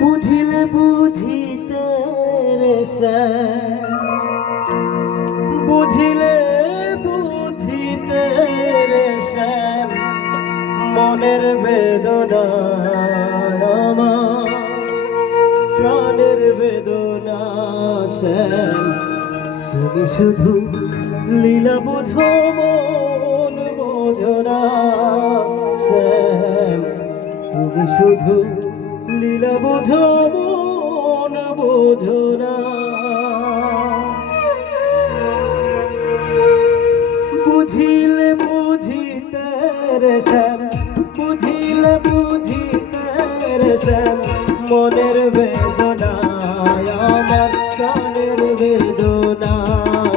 বুঝিলে বুঝিতে রে বুঝিলে বুঝিতে রে মনের বেদনা আমার প্রাণের বেদনা শ্যাম তুমি শুধু লীলা বোঝো মন বোঝো না শ্যাম তুমি শুধু লীলা বোঝো মন বোঝো না বুঝিলে বুঝিতে রে শ্যাম বুঝিলে বুঝিতে রে শ্যাম মনের বেদনা আমার প্রাণের বেদনা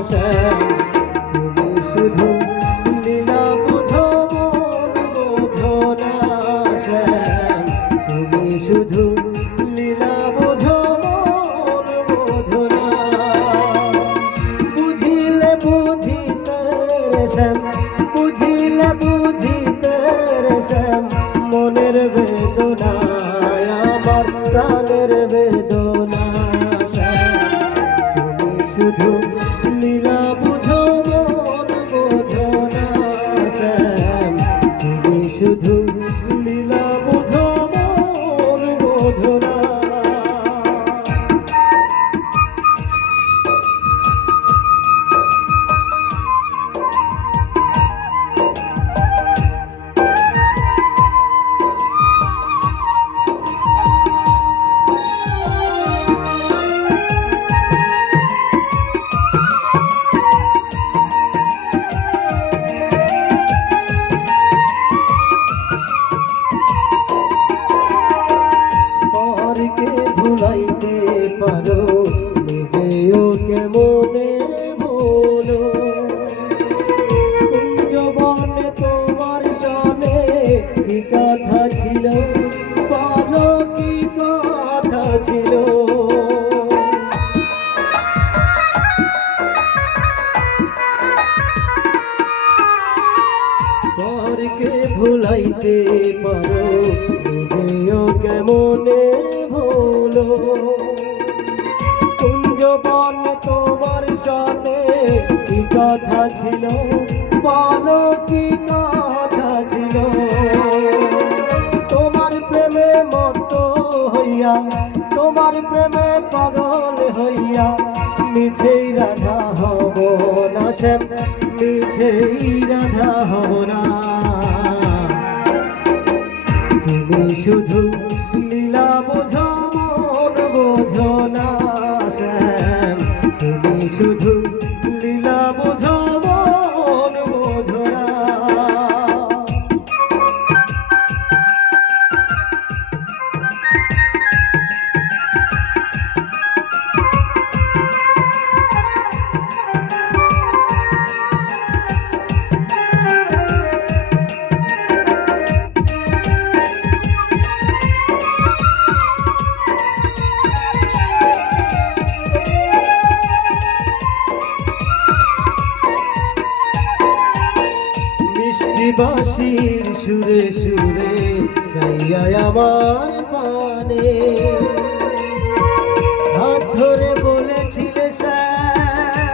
শ্যাম তুমি শুধু লীলা বোঝো মন বোঝো না শ্যাম তুমি শুধু লীলা বোঝো মন বোঝো না বুঝিলে বুঝিতে রে শ্যাম বুঝিলে বুঝিতে রে শ্যাম মনের বেদনা আমার প্রাণের বেদনা শ্যাম তুমি শুধু লীলা বোঝো মন বোঝো না শ্যাম তুমি শুধু লীলা বোঝো মন বোঝো না ভুলাইতে পারো নিজেও কেমনে বলো যৌবনে তোমার সামনে কি কথা ছিল বলো কি কথা ছিল পরকে ভুলাইতে পারো নিজেও কেমনে ভুলো কুঞ্জবন তোমার সাথে কি কথা ছিল বলো কি কথা ছিল তোমার প্রেমে মত হইয়া তোমার প্রেমে পাগল হইয়া মিছেই রাধা হব না শ্যাম মিছেই রাধা হব না তুমি শুধু লীলা বোঝো মন বোঝো না শ্যাম তুমি শুধু লীলা বোঝো মন বোঝো না বাঁশির সুরে সুরে চাইয়া আমার পানে হাত ধরে বলেছিলে শ্যাম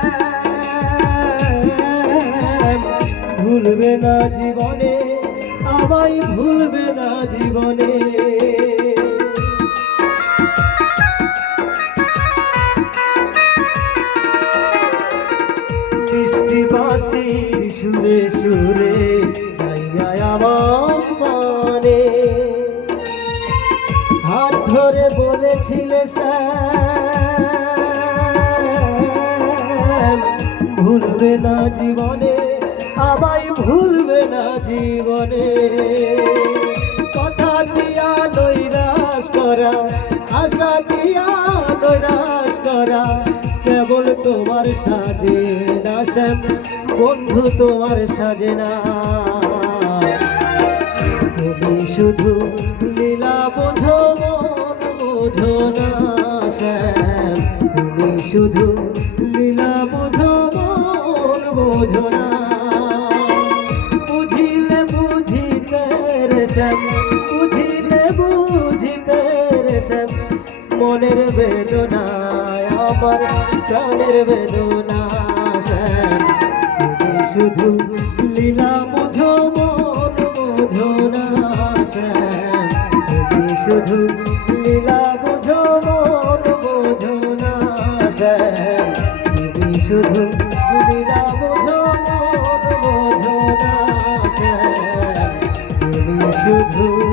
ভুলবে না জীবনে আমায় ভুলবে না জীবনে মিষ্টি বাঁশির সুরে সুরে আমার মানে হাত ধরে বলেছিলে শ্যাম ভুলবে না জীবনে আমায় ভুলবে না জীবনে কথা দিয়া নৈরাশ করা আশা দিয়া নৈরাশ করা কেবল তোমার সাজে না শ্যাম বন্ধু তোমার সাজে না তুমি শুধু লীলা বোঝো মন বোঝো না শ্যাম তুমি শুধু লীলা বোঝো মন বোঝো না বুঝিলে বুঝিতে রে শ্যাম বুঝিলে বুঝিতে রে শ্যাম মনের বেদনায় আমার প্রাণের বেদনা শ্যাম তুমি শুধু লীলা বোঝো মন বোঝো না শ্যাম তুমি শুধু লীলা বোঝো মন বোঝো না শ্যাম তুমি শুধু লীলা বোঝো মন বোঝো না শ্যাম তুমি শুধু